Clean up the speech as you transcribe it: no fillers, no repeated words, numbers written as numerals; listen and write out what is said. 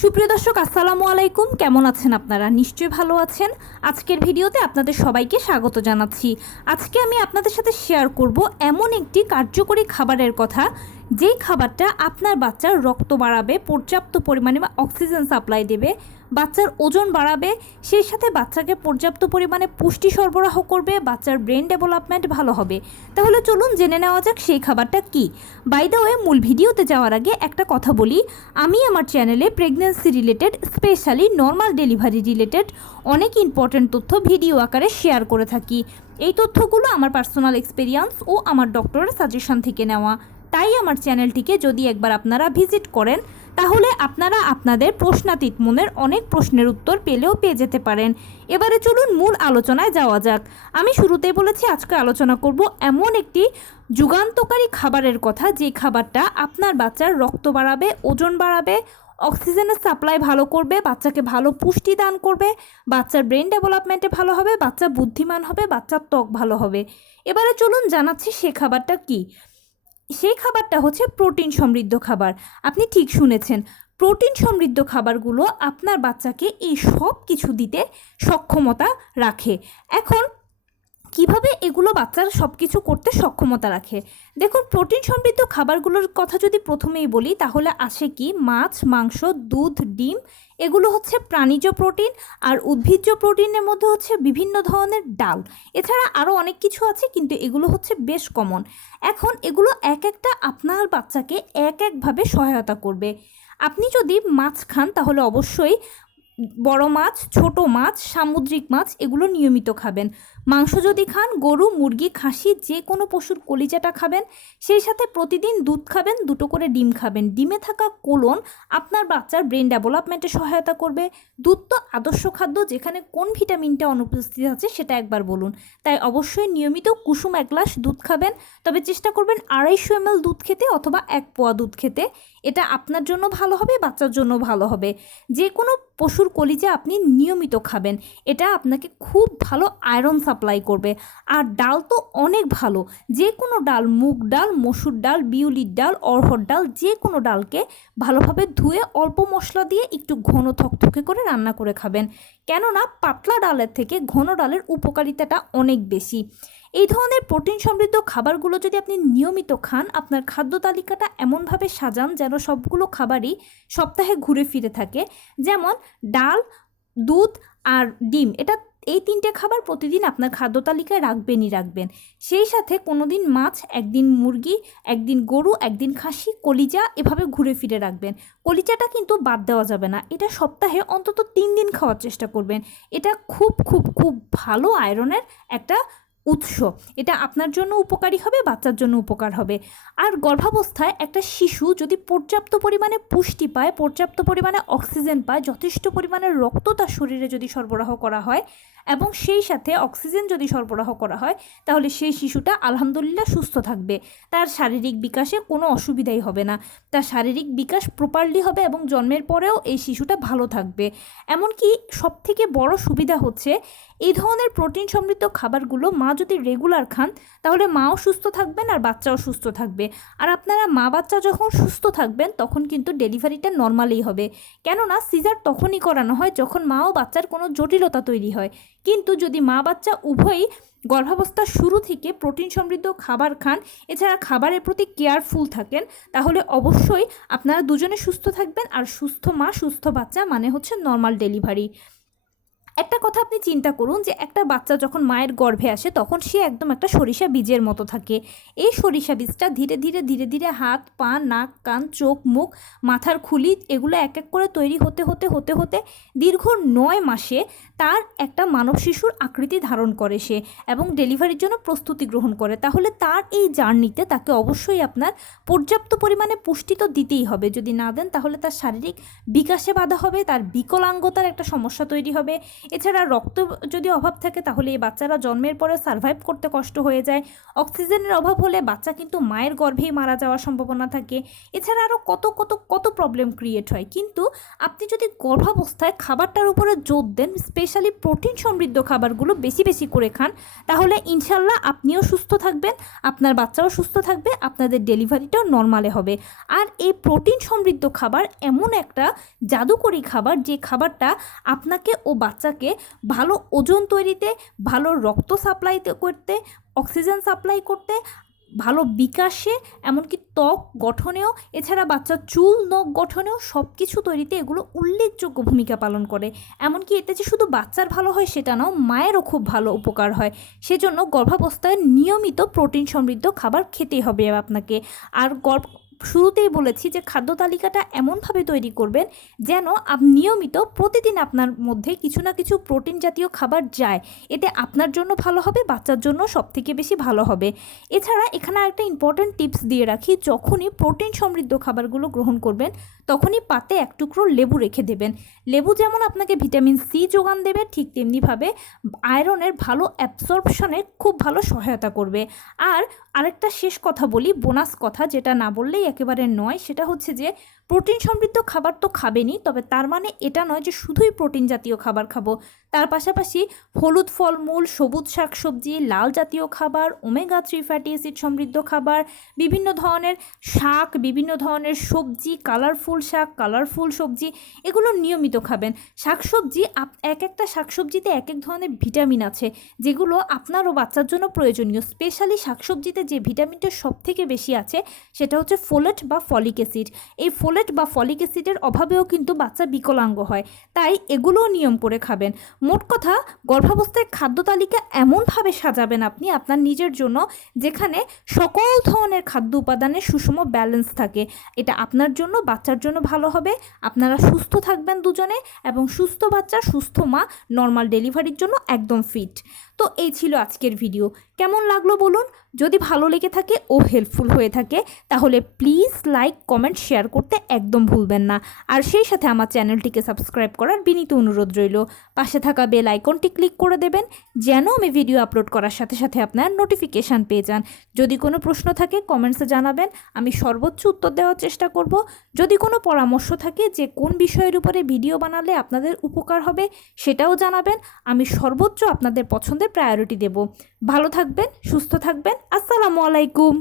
সুপ্রিয় দর্শক আসসালামু আলাইকুম, কেমন আছেন আপনারা? নিশ্চয়ই ভালো আছেন। আজকের ভিডিওতে আপনাদের সবাইকে স্বাগত জানাচ্ছি। আজকে আমি আপনাদের সাথে শেয়ার করব এমন একটি কার্যকরী খাবারের কথা, যেই খাবারটা আপনার বাচ্চার রক্ত বাড়াবে, পর্যাপ্ত পরিমাণে অক্সিজেন সাপ্লাই দেবে, বাচ্চার ওজন বাড়াবে, সেই সাথে বাচ্চাকে পর্যাপ্ত পরিমাণে পুষ্টি সরবরাহ করবে, বাচ্চার ব্রেন ডেভেলপমেন্ট ভালো হবে। তাহলে চলুন জেনে নেওয়া যাক সেই খাবারটা কি। বাই দ্য ওয়ে, মূল ভিডিওতে যাওয়ার আগে একটা কথা বলি, আমি আমার চ্যানেলে pregnancy related, specially normal delivery related অনেক ইম্পর্ট্যান্ট তথ্য ভিডিও আকারে শেয়ার করে থাকি। এই তথ্যগুলো আমার পার্সোনাল এক্সপিরিয়েন্স ও আমার ডক্টরের সাজেশন থেকে নেওয়া। তাই আমার চ্যানেলটিকে যদি একবার আপনারা ভিজিট করেন, তাহলে আপনারা আপনাদের প্রশ্নাতীত মনের অনেক প্রশ্নের উত্তর পেয়ে যেতে পারেন। এবারে চলুন মূল আলোচনায় যাওয়া যাক। আমি শুরুতেই বলেছি আজকে আলোচনা করব এমন একটি যুগান্তকারী খাবারের কথা, যে খাবারটা আপনার বাচ্চার রক্ত বাড়াবে, ওজন বাড়াবে, অক্সিজেনের সাপ্লাই ভালো করবে, বাচ্চাকে ভালো পুষ্টি দান করবে, বাচ্চার ব্রেন ডেভেলপমেন্টে ভালো হবে, বাচ্চা বুদ্ধিমান হবে, বাচ্চার ত্বক ভালো হবে। এবারে চলুন জানাচ্ছি সে খাবারটা কি। সেই খাবারটা হচ্ছে প্রোটিন সমৃদ্ধ খাবার। আপনি ঠিক শুনেছেন, প্রোটিন সমৃদ্ধ খাবারগুলো আপনার বাচ্চাকে এই সব কিছু দিতে সক্ষমতা রাখে। এখন কিভাবে এগুলো বাচ্চারা সব কিছু করতে সক্ষমতা রাখে? দেখুন, প্রোটিন সমৃদ্ধ খাবারগুলোর কথা যদি প্রথমেই বলি, তাহলে আসে কি মাছ, মাংস, দুধ, ডিম। এগুলো হচ্ছে প্রাণীজ প্রোটিন। আর উদ্ভিজ্জ প্রোটিনের মধ্যে হচ্ছে বিভিন্ন ধরনের ডাল। এছাড়া আরও অনেক কিছু আছে, কিন্তু এগুলো হচ্ছে বেশ কমন। এখন এগুলো এক একটা আপনার বাচ্চাকে এক একভাবে সহায়তা করবে। আপনি যদি মাছ খান, তাহলে অবশ্যই বড় মাছ, ছোট মাছ, সামুদ্রিক মাছ এগুলো নিয়মিত খাবেন। মাংস যদি খান, গরু, মুরগি, খাসি যে কোনো পশুর কলিজাটা খাবেন। সেই সাথে প্রতিদিন দুধ খাবেন, 2টো করে ডিম খাবেন। ডিমে থাকা কোলন আপনার বাচ্চার ব্রেন ডেভেলপমেন্টে সহায়তা করবে। দুধ তো আদর্শ খাদ্য, যেখানে কোন ভিটামিনটা অনুপস্থিত আছে সেটা একবার বলুন। তাই অবশ্যই নিয়মিত কুসুম 1 গ্লাস দুধ খাবেন। তবে চেষ্টা করবেন 250 ml দুধ খেতে, অথবা 1 পোয়া দুধ খেতে। এটা আপনার জন্য ভালো হবে, বাচ্চার জন্য ভালো হবে। যে কোনো পশুর কলিজা আপনি নিয়মিত খাবেন, এটা আপনাকে খুব ভালো আয়রন সাপ্লাই করবে। আর ডাল তো অনেক ভালো, যে কোনো ডাল, মুগ ডাল, মসুর ডাল, বিউলির ডাল, অড়হর ডাল, যে কোনো ডালকে ভালোভাবে ধুয়ে অল্প মশলা দিয়ে একটু ঘন থকথকে করে রান্না করে খাবেন। কেননা পাতলা ডালের থেকে ঘন ডালের উপকারিতাটা অনেক বেশি। এই ধরনের প্রোটিন সমৃদ্ধ খাবারগুলো যদি আপনি নিয়মিত খান, আপনার খাদ্য তালিকাটা এমনভাবে সাজান যেন সবগুলো খাবারই সপ্তাহে ঘুরে ফিরে থাকে। যেমন ডাল, দুধ আর ডিম, এই 3টে খাবার প্রতিদিন আপনার খাদ্য তালিকায় রাখবেন। সেই সাথে কোনো দিন মাছ, একদিন মুরগি, একদিন গরু, একদিন খাসি, কলিজা এভাবে ঘুরে ফিরে রাখবেন। কলিজাটা কিন্তু বাদ দেওয়া যাবে না। এটা সপ্তাহে অন্তত 3 দিন খাওয়ার চেষ্টা করবেন। এটা খুব খুব খুব ভালো আয়রনের একটা উৎস। এটা আপনার জন্য উপকারী হবে, বাচ্চার জন্য উপকার হবে। আর গর্ভাবস্থায় একটা শিশু যদি পর্যাপ্ত পরিমাণে পুষ্টি পায়, পর্যাপ্ত পরিমাণে অক্সিজেন পায়, যথেষ্ট পরিমাণে রক্ত তার শরীরে যদি সরবরাহ করা হয়, এবং সেই সাথে অক্সিজেন যদি সরবরাহ করা হয়, তাহলে সেই শিশুটা আলহামদুলিল্লাহ সুস্থ থাকবে। তার শারীরিক বিকাশে কোনো অসুবিধাই হবে না। তার শারীরিক বিকাশ প্রপারলি হবে, এবং জন্মের পরেও এই শিশুটা ভালো থাকবে। এমনকি সবথেকে বড় সুবিধা হচ্ছে, এই ধরনের প্রোটিন সমৃদ্ধ খাবারগুলো মা যদি রেগুলার খান, তাহলে মাও সুস্থ থাকবেন আর বাচ্চাও সুস্থ থাকবে। আর আপনারা মা বাচ্চা যখন সুস্থ থাকবেন, তখন কিন্তু ডেলিভারিটা নর্মালই হবে। কেননা সিজার তখনই করানো হয় যখন মা ও বাচ্চার কোনো জটিলতা তৈরি হয়। কিন্তু যদি মা বাচ্চা উভয়ই গর্ভাবস্থার শুরু থেকে প্রোটিন সমৃদ্ধ খাবার খান, এছাড়া খাবারের প্রতি কেয়ারফুল থাকেন, তাহলে অবশ্যই আপনারা দুজনে সুস্থ থাকবেন। আর সুস্থ মা, সুস্থ বাচ্চা মানে হচ্ছে নর্মাল ডেলিভারি। একটা কথা আপনি চিন্তা করুন, যে একটা বাচ্চা যখন মায়ের গর্ভে আসে, তখন সে একদম একটা সরিষা বীজের মতো থাকে। এই সরিষা বীজটা ধীরে ধীরে ধীরে ধীরে হাত, পা, নাক, কান, চোখ, মুখ, মাথার খুলি এগুলো এক এক করে তৈরি হতে হতে হতে হতে দীর্ঘ 9 মাসে তার একটা মানব শিশুর আকৃতি ধারণ করে সে, এবং ডেলিভারির জন্য প্রস্তুতি গ্রহণ করে। তাহলে তার এই জার্নিতে তাকে অবশ্যই আপনার পর্যাপ্ত পরিমাণে পুষ্টি তো দিতেই হবে। যদি না দেন, তাহলে তার শারীরিক বিকাশে বাধা হবে, তার বিকলাঙ্গতার একটা সমস্যা তৈরি হবে। এছাড়া রক্ত যদি অভাব থাকে তাহলে এই বাচ্চারা জন্মের পরে সার্ভাইভ করতে কষ্ট হয়ে যায়। অক্সিজেনের অভাব হলে বাচ্চা কিন্তু মায়ের গর্ভেই মারা যাওয়ার সম্ভাবনা থাকে। এছাড়া আরও কত কত কত প্রবলেম ক্রিয়েট হয়। কিন্তু আপনি যদি গর্ভাবস্থায় খাবারটার উপরে জোর দেন, স্পেশালি প্রোটিন সমৃদ্ধ খাবারগুলো বেশি বেশি করে খান, তাহলে ইনশাল্লাহ আপনিও সুস্থ থাকবেন, আপনার বাচ্চাও সুস্থ থাকবে, আপনাদের ডেলিভারিটাও নর্মালে হবে। আর এই প্রোটিন সমৃদ্ধ খাবার এমন একটা জাদুকরি খাবার, যে খাবারটা আপনাকে ও বাচ্চাকে ভালো ওজন তৈরিতে, ভালো রক্ত সাপ্লাই করতে, অক্সিজেন সাপ্লাই করতে, ভালো বিকাশে, এমনকি ত্বক গঠনেও, এছাড়া বাচ্চার চুল নখ গঠনেও সব কিছু তৈরিতে এগুলো উল্লেখযোগ্য ভূমিকা পালন করে। এমনকি এতে যে শুধু বাচ্চার ভালো হয় সেটা নাও, মায়েরও খুব ভালো উপকার হয়। সেজন্য গর্ভাবস্থায় নিয়মিত প্রোটিন সমৃদ্ধ খাবার খেতেই হবে আপনাকে। আর শুরুতেই বলেছি যে খাদ্য তালিকাটা এমনভাবে তৈরি করবেন যেন নিয়মিত প্রতিদিন আপনার মধ্যে কিছু না কিছু প্রোটিন জাতীয় খাবার যায়। এতে আপনার জন্য ভালো হবে, বাচ্চার জন্য সবথেকে বেশি ভালো হবে। এছাড়া এখানে একটা ইম্পর্ট্যান্ট টিপস দিয়ে রাখি, যখনই প্রোটিন সমৃদ্ধ খাবারগুলো গ্রহণ করবেন তখনই পাতে এক টুকরো লেবু রেখে দেবেন। লেবু যেমন আপনাকে ভিটামিন সি যোগান দেবে, ঠিক তেমনিভাবে আয়রনের ভালো অ্যাবসর্পশনে খুব ভালো সহায়তা করবে। আর আরেকটা শেষ কথা বলি, বোনাস কথা, যেটা না বললেই একেবারে নয়, সেটা হচ্ছে যে প্রোটিন সমৃদ্ধ খাবার তো খাবেনই, তবে তার মানে এটা নয় যে শুধুই প্রোটিন জাতীয় খাবার খাবো। তার পাশাপাশি হলুদ ফলমূল, সবুজ শাকসবজি, লাল জাতীয় খাবার, ওমেগা 3 ফ্যাটি অ্যাসিড সমৃদ্ধ খাবার, বিভিন্ন ধরনের শাক, বিভিন্ন ধরনের সবজি, কালারফুল শাক, কালারফুল সবজি, এগুলো নিয়মিত খাবেন। শাকসবজি, এক একটা শাকসবজিতে এক এক ধরনের ভিটামিন আছে যেগুলো আপনার ও বাচ্চার জন্য প্রয়োজনীয়। স্পেশালি শাকসবজিতে যে ভিটামিনটা সবথেকে বেশি আছে সেটা হচ্ছে ফোলেট বা ফলিক অ্যাসিড। এই ফোলেট বা ফলিক অ্যাসিডের অভাবেও কিন্তু বাচ্চা বিকলাঙ্গ হয়, তাই এগুলোও নিয়ম করে খাবেন। মোট কথা, গর্ভাবস্থায় খাদ্য তালিকা এমনভাবে সাজাবেন আপনি আপনার নিজের জন্য যেখানে সকল ধরনের খাদ্য উপাদানের সুষম ব্যালেন্স থাকে। এটা আপনার জন্য, বাচ্চার জন্য ভালো হবে, আপনারা সুস্থ থাকবেন দুজনে, এবং সুস্থ বাচ্চা, সুস্থ মা নর্মাল ডেলিভারির জন্য একদম ফিট। তো এই ছিল আজকের ভিডিও। কেমন লাগলো বলুন? যদি ভালো লেগে থাকে ও হেল্পফুল হয়ে থাকে তাহলে প্লিজ লাইক, কমেন্ট, শেয়ার করতে একদম ভুলবেন না। আর সেই সাথে আমার চ্যানেলটিকে সাবস্ক্রাইব করার বিনীত অনুরোধ রইল। পাশে থাকা বেল আইকনটি ক্লিক করে দেবেন যেন আমি ভিডিও আপলোড করার সাথে সাথে আপনার নোটিফিকেশান পেয়ে যান। যদি কোনো প্রশ্ন থাকে কমেন্টসে জানাবেন, আমি সর্বোচ্চ উত্তর দেওয়ার চেষ্টা করব। যদি কোনো পরামর্শ থাকে যে কোন বিষয়ের উপরে ভিডিও বানালে আপনাদের উপকার হবে সেটাও জানাবেন, আমি সর্বোচ্চ আপনাদের পছন্দের প্রায়োরিটি দেব। ভালো থাকবেন, সুস্থ থাকবেন। আসসালামু আলাইকুম।